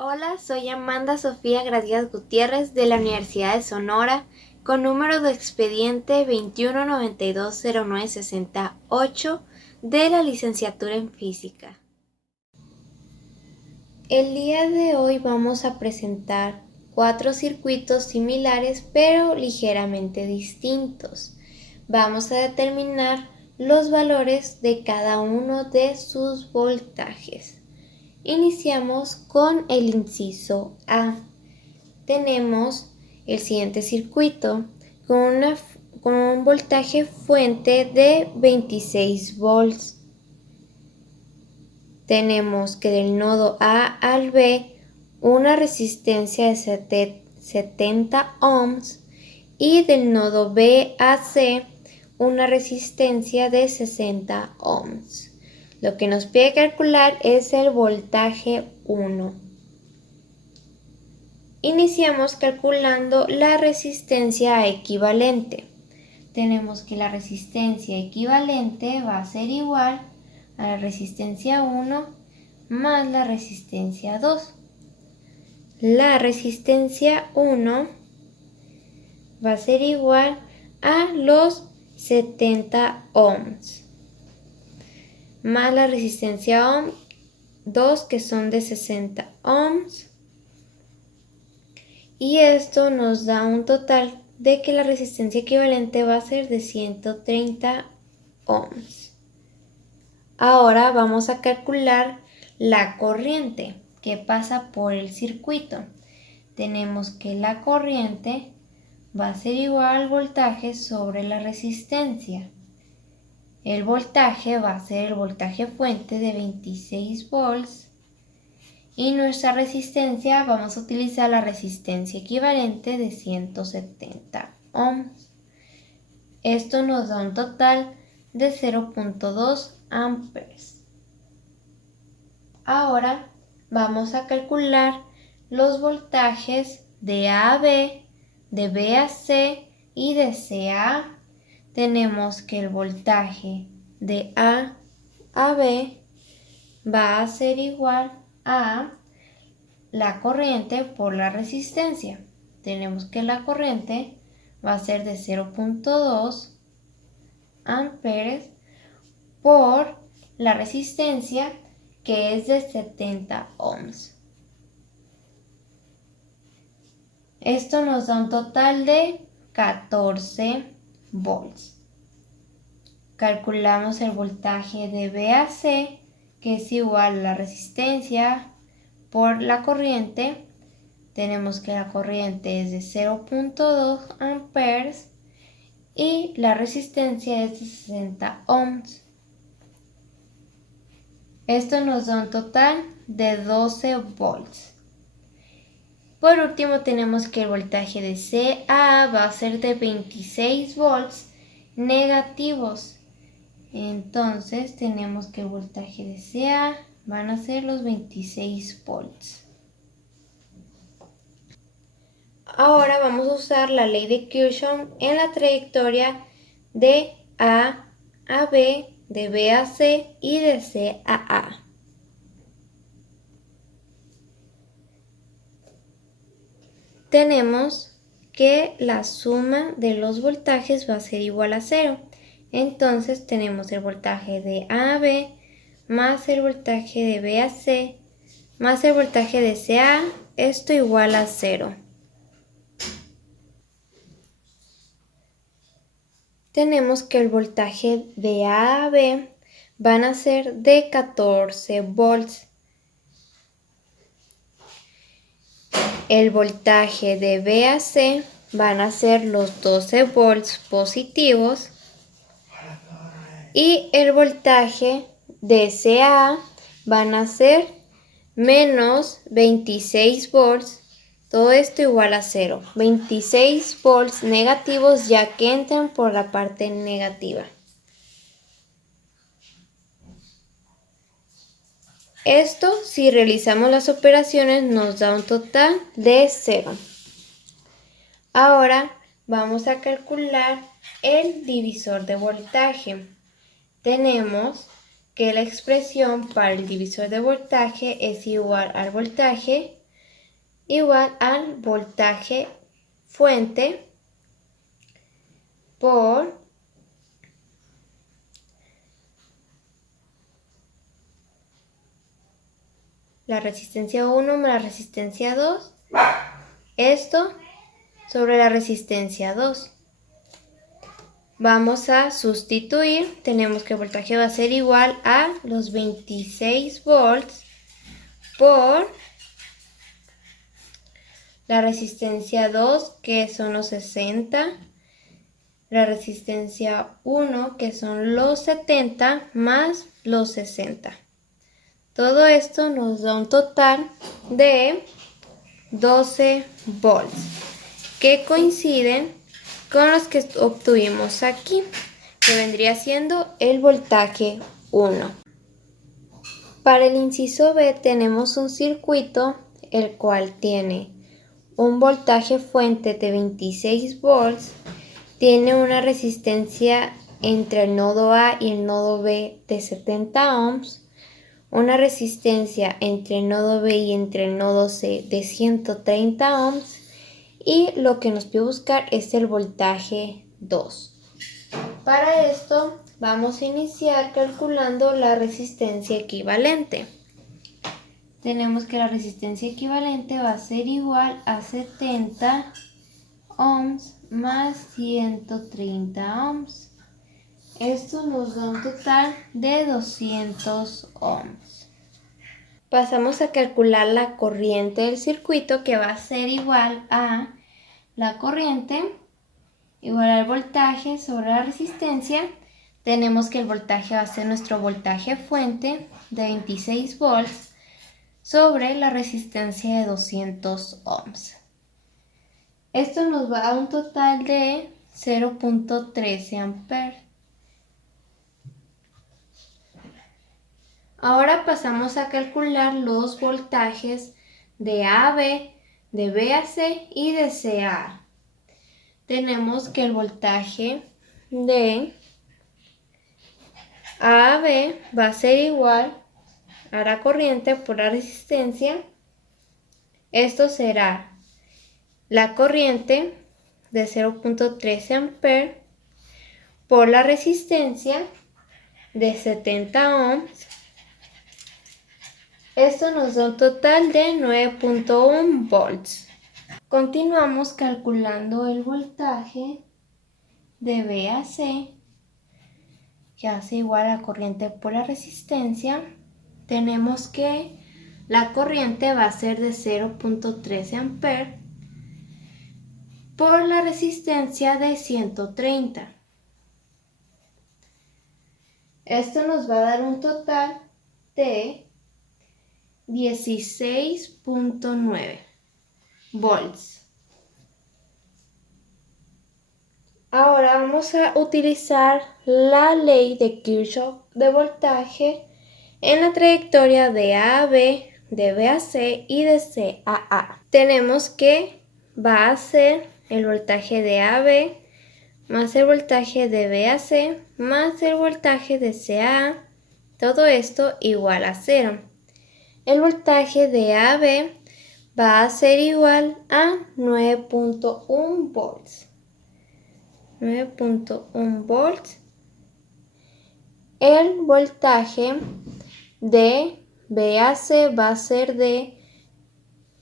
Hola, soy Amanda Sofía Gracias Gutiérrez de la Universidad de Sonora con número de expediente 21920968 de la licenciatura en Física. El día de hoy vamos a presentar 4 circuitos similares pero ligeramente distintos. Vamos a determinar los valores de cada uno de sus voltajes. Iniciamos con el inciso A. Tenemos el siguiente circuito con un voltaje fuente de 26 volts. Tenemos que del nodo A al B una resistencia de 70 ohms y del nodo B a C una resistencia de 60 ohms. Lo que nos pide calcular es el voltaje 1. Iniciamos calculando la resistencia equivalente. Tenemos que la resistencia equivalente va a ser igual a la resistencia 1 más la resistencia 2. La resistencia 1 va a ser igual a los 70 ohms más la resistencia 2 que son de 60 ohms. Y esto nos da un total de que la resistencia equivalente va a ser de 130 ohms. Ahora vamos a calcular la corriente que pasa por el circuito. Tenemos que la corriente va a ser igual al voltaje sobre la resistencia. El voltaje va a ser el voltaje fuente de 26 volts. Y nuestra resistencia, vamos a utilizar la resistencia equivalente de 170 ohms. Esto nos da un total de 0.2 amperes. Ahora vamos a calcular los voltajes de A a B, de B a C y de C a A. Tenemos que el voltaje de A a B va a ser igual a la corriente por la resistencia. Tenemos que la corriente va a ser de 0.2 amperes por la resistencia que es de 70 ohms. Esto nos da un total de 14 volts. Calculamos el voltaje de B a C, que es igual a la resistencia por la corriente. Tenemos que la corriente es de 0.2 amperes y la resistencia es de 60 ohms. Esto nos da un total de 12 volts. Por último tenemos que el voltaje de CA va a ser de 26 volts negativos. Entonces tenemos que el voltaje de CA van a ser los 26 volts. Ahora vamos a usar la ley de Kirchhoff en la trayectoria de A a B, de B a C y de C a A. Tenemos que la suma de los voltajes va a ser igual a 0. Entonces tenemos el voltaje de A a B más el voltaje de B a C más el voltaje de C a A, esto igual a 0. Tenemos que el voltaje de A a B van a ser de 14 volts. El voltaje de B a C van a ser los 12 volts positivos y el voltaje de C a A van a ser menos 26 volts. Todo esto igual a 0. 26 volts negativos ya que entran por la parte negativa. Esto, si realizamos las operaciones, nos da un total de 0. Ahora vamos a calcular el divisor de voltaje. Tenemos que la expresión para el divisor de voltaje es igual al voltaje igual al voltaje fuente por la resistencia 1 más la resistencia 2. Esto sobre la resistencia 2. Vamos a sustituir. Tenemos que el voltaje va a ser igual a los 26 volts por la resistencia 2, que son los 60. La resistencia 1, que son los 70, más los 60. Todo esto nos da un total de 12 volts, que coinciden con los que obtuvimos aquí, que vendría siendo el voltaje 1. Para el inciso B tenemos un circuito el cual tiene un voltaje fuente de 26 volts, tiene una resistencia entre el nodo A y el nodo B de 70 ohms, una resistencia entre el nodo B y entre el nodo C de 130 ohms, y lo que nos pide buscar es el voltaje 2. Para esto vamos a iniciar calculando la resistencia equivalente. Tenemos que la resistencia equivalente va a ser igual a 70 ohms más 130 ohms. Esto nos da un total de 200 ohms. Pasamos a calcular la corriente del circuito, que va a ser igual a la corriente igual al voltaje sobre la resistencia. Tenemos que el voltaje va a ser nuestro voltaje fuente de 26 volts sobre la resistencia de 200 ohms. Esto nos va a un total de 0.13 amperes. Ahora pasamos a calcular los voltajes de A a B, de B a C y de C a A. Tenemos que el voltaje de A a B va a ser igual a la corriente por la resistencia. Esto será la corriente de 0.13 amperes por la resistencia de 70 ohms. Esto nos da un total de 9.1 volts. Continuamos calculando el voltaje de B a C, que hace igual a la corriente por la resistencia. Tenemos que la corriente va a ser de 0.13 amperes por la resistencia de 130. Esto nos va a dar un total de 16.9 volts. Ahora vamos a utilizar la ley de Kirchhoff de voltaje en la trayectoria de A a B, de B a C y de C a A. Tenemos que va a ser el voltaje de A a B más el voltaje de B a C más el voltaje de C a A. Todo esto igual a 0. El voltaje de A a B va a ser igual a 9.1 volts. 9.1 volts. El voltaje de B a C va a ser de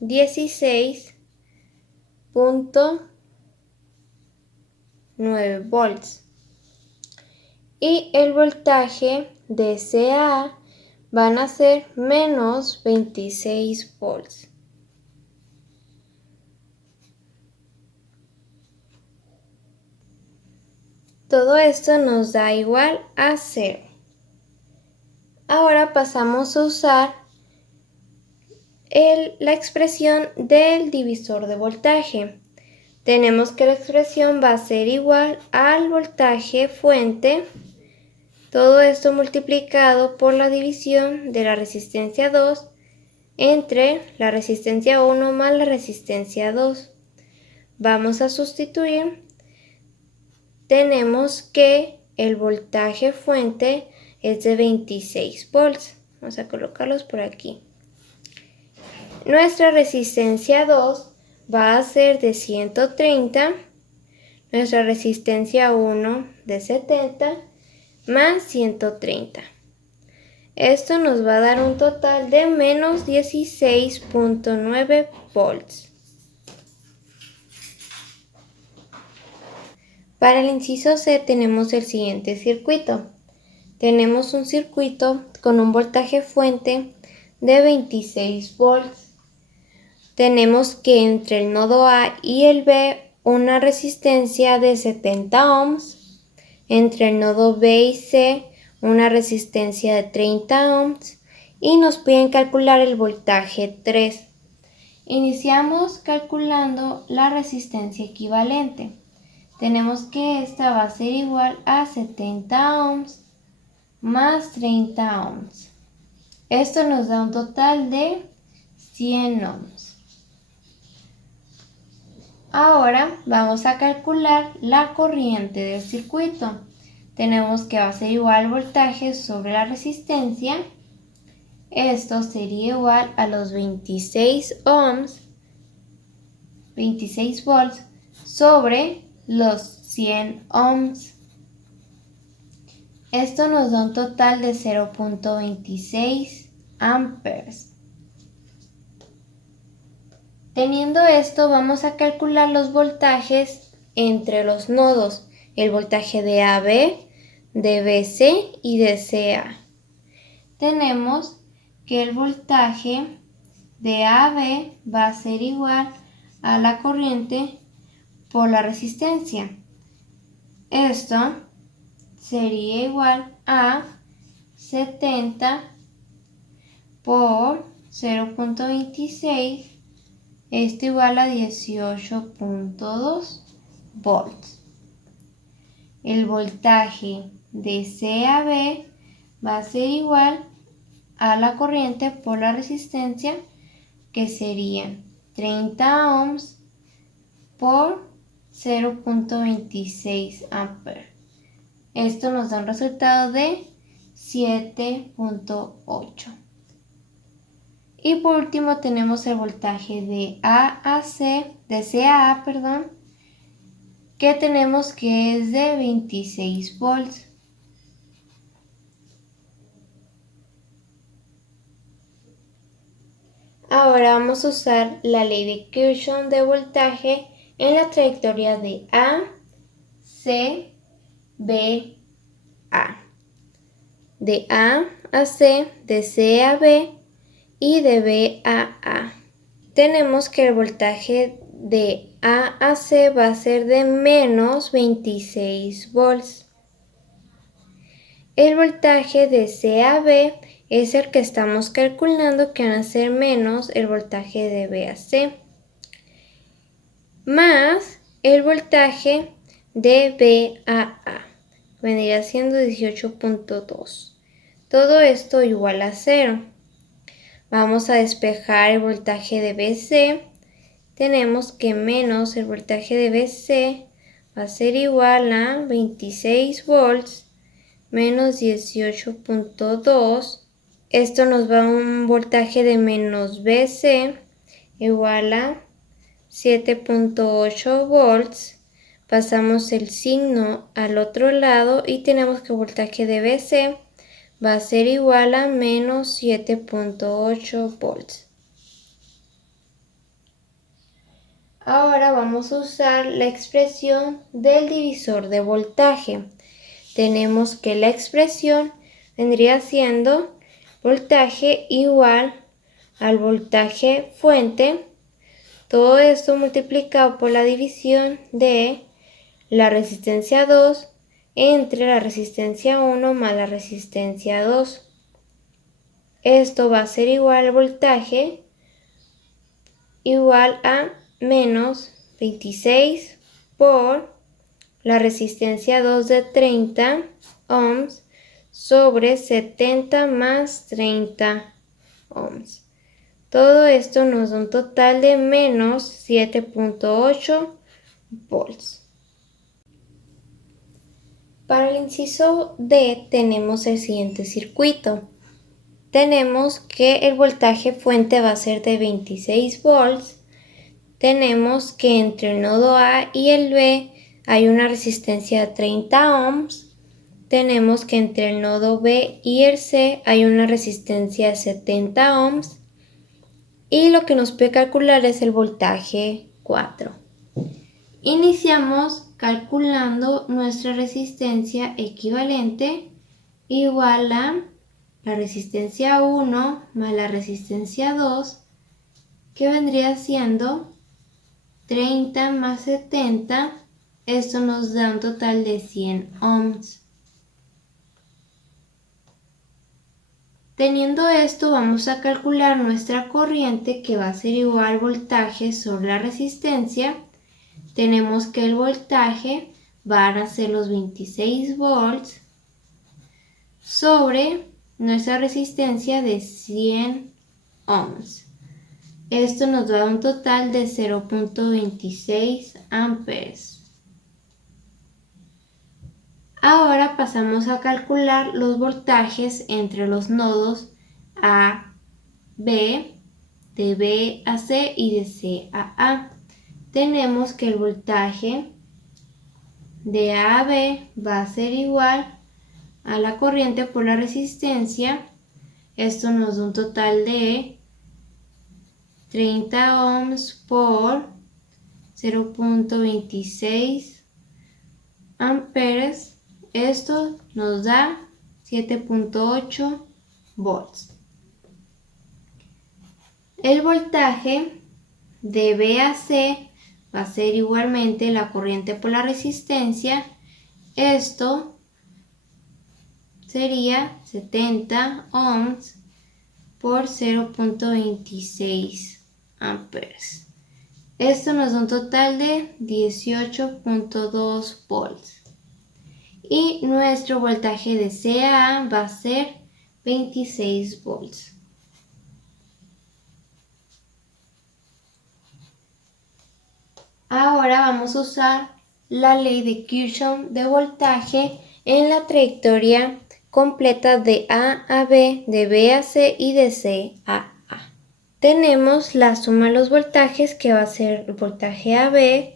16.9 volts. Y el voltaje de C a A van a ser menos 26 volts. Todo esto nos da igual a 0. Ahora pasamos a usar la expresión del divisor de voltaje. Tenemos que la expresión va a ser igual al voltaje fuente, todo esto multiplicado por la división de la resistencia 2 entre la resistencia 1 más la resistencia 2. Vamos a sustituir. Tenemos que el voltaje fuente es de 26 volts. Vamos a colocarlos por aquí. Nuestra resistencia 2 va a ser de 130, nuestra resistencia 1 de 70 más 130. Esto nos va a dar un total de menos 16.9 volts. Para el inciso C tenemos el siguiente circuito. Tenemos un circuito con un voltaje fuente de 26 volts. Tenemos que entre el nodo A y el B una resistencia de 70 ohms. Entre el nodo B y C una resistencia de 30 ohms. Y nos piden calcular el voltaje 3. Iniciamos calculando la resistencia equivalente. Tenemos que esta va a ser igual a 70 ohms más 30 ohms. Esto nos da un total de 100 ohms. Ahora vamos a calcular la corriente del circuito. Tenemos que va a ser igual al voltaje sobre la resistencia. Esto sería igual a los 26 ohms, 26 volts sobre los 100 ohms. Esto nos da un total de 0.26 amperes. Teniendo esto, vamos a calcular los voltajes entre los nodos, el voltaje de AB, de BC y de CA. Tenemos que el voltaje de AB va a ser igual a la corriente por la resistencia. Esto sería igual a 70 por 0.26, esto igual a 18.2 volts. El voltaje de CAB va a ser igual a la corriente por la resistencia, que serían 30 ohms por 0.26 amperes. Esto nos da un resultado de 7.8. Y por último tenemos el voltaje de CAA, que tenemos que es de 26 volts. Ahora vamos a usar la ley de Kirchhoff de voltaje en la trayectoria de A, C, B, A. De A a C, de C a B y de B a A. Tenemos que el voltaje de A a C va a ser de menos 26 volts. El voltaje de C a B es el que estamos calculando, que van a ser menos el voltaje de B a C, más el voltaje de B a A. Vendría siendo 18.2. Todo esto igual a 0. Vamos a despejar el voltaje de BC. Tenemos que menos el voltaje de BC va a ser igual a 26 volts menos 18.2. Esto nos va a un voltaje de menos BC igual a 7.8 volts. Pasamos el signo al otro lado y tenemos que el voltaje de BC va a ser igual a menos 7.8 volts. Ahora vamos a usar la expresión del divisor de voltaje. Tenemos que la expresión vendría siendo voltaje igual al voltaje fuente. Todo esto multiplicado por la división de la resistencia 2 entre la resistencia 1 más la resistencia 2. Esto va a ser igual al voltaje igual a menos 26 por la resistencia 2 de 30 ohms sobre 70 más 30 ohms. Todo esto nos da un total de menos 7.8 volts. Para el inciso D tenemos el siguiente circuito. tenemos que el voltaje fuente va a ser de 26 volts. Tenemos que entre el nodo A y el B hay una resistencia de 30 ohms. Tenemos que entre el nodo B y el C hay una resistencia de 70 ohms. Y lo que nos puede calcular es el voltaje 4. Iniciamos calculando nuestra resistencia equivalente igual a la resistencia 1 más la resistencia 2, que vendría siendo 30 más 70. Esto nos da un total de 100 ohms. Teniendo esto, vamos a calcular nuestra corriente, que va a ser igual al voltaje sobre la resistencia. Tenemos que el voltaje van a ser los 26 volts sobre nuestra resistencia de 100 ohms. Esto nos da un total de 0.26 amperes. Ahora pasamos a calcular los voltajes entre los nodos A, B, de B a C y de C a A. Tenemos que el voltaje de A a B va a ser igual a la corriente por la resistencia. Esto nos da un total de 30 ohms por 0.26 amperes. Esto nos da 7.8 volts. El voltaje de B a C va a ser igualmente la corriente por la resistencia. Esto sería 70 ohms por 0.26 amperes. Esto nos da un total de 18.2 volts. Y nuestro voltaje de CA va a ser 26 volts. Ahora vamos a usar la ley de Kirchhoff de voltaje en la trayectoria completa de A a B, de B a C y de C a A. Tenemos la suma de los voltajes, que va a ser el voltaje AB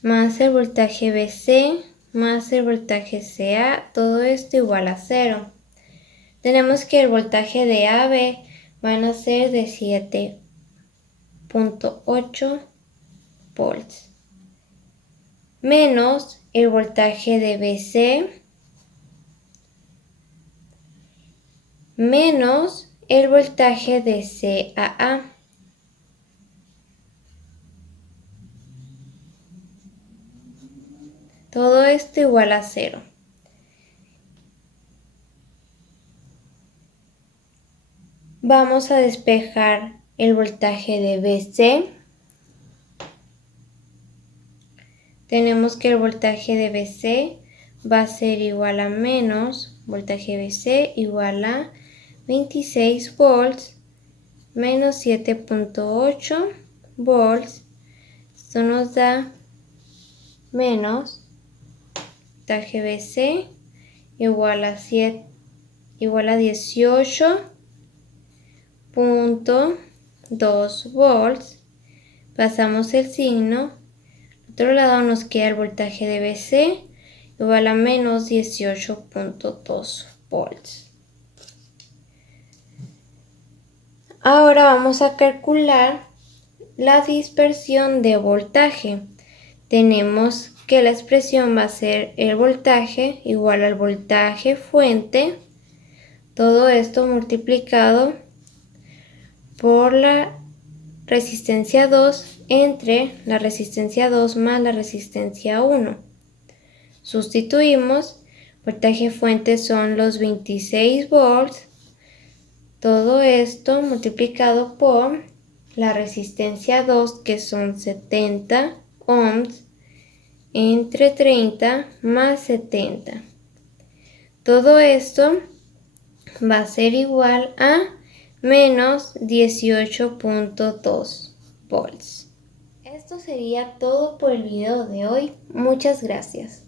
más el voltaje BC más el voltaje CA, todo esto igual a 0. Tenemos que el voltaje de AB van a ser de 7.8 volts menos el voltaje de BC menos el voltaje de CAA. Todo esto igual a 0. Vamos a despejar el voltaje de BC. Tenemos que el voltaje de BC va a ser igual a menos voltaje BC igual a 26 volts menos 7.8 volts. Esto nos da menos voltaje BC igual a 18.2 volts. Pasamos el signo. Al otro lado nos queda el voltaje de BC igual a menos 18.2 volts. Ahora vamos a calcular la dispersión de voltaje. Tenemos que la expresión va a ser el voltaje igual al voltaje fuente, todo esto multiplicado por la resistencia 2 entre la resistencia 2 más la resistencia 1. Sustituimos, voltaje fuente son los 26 volts, todo esto multiplicado por la resistencia 2, que son 70 ohms, entre 30 más 70. Todo esto va a ser igual a menos 18.2 volts. Esto sería todo por el video de hoy. Muchas gracias.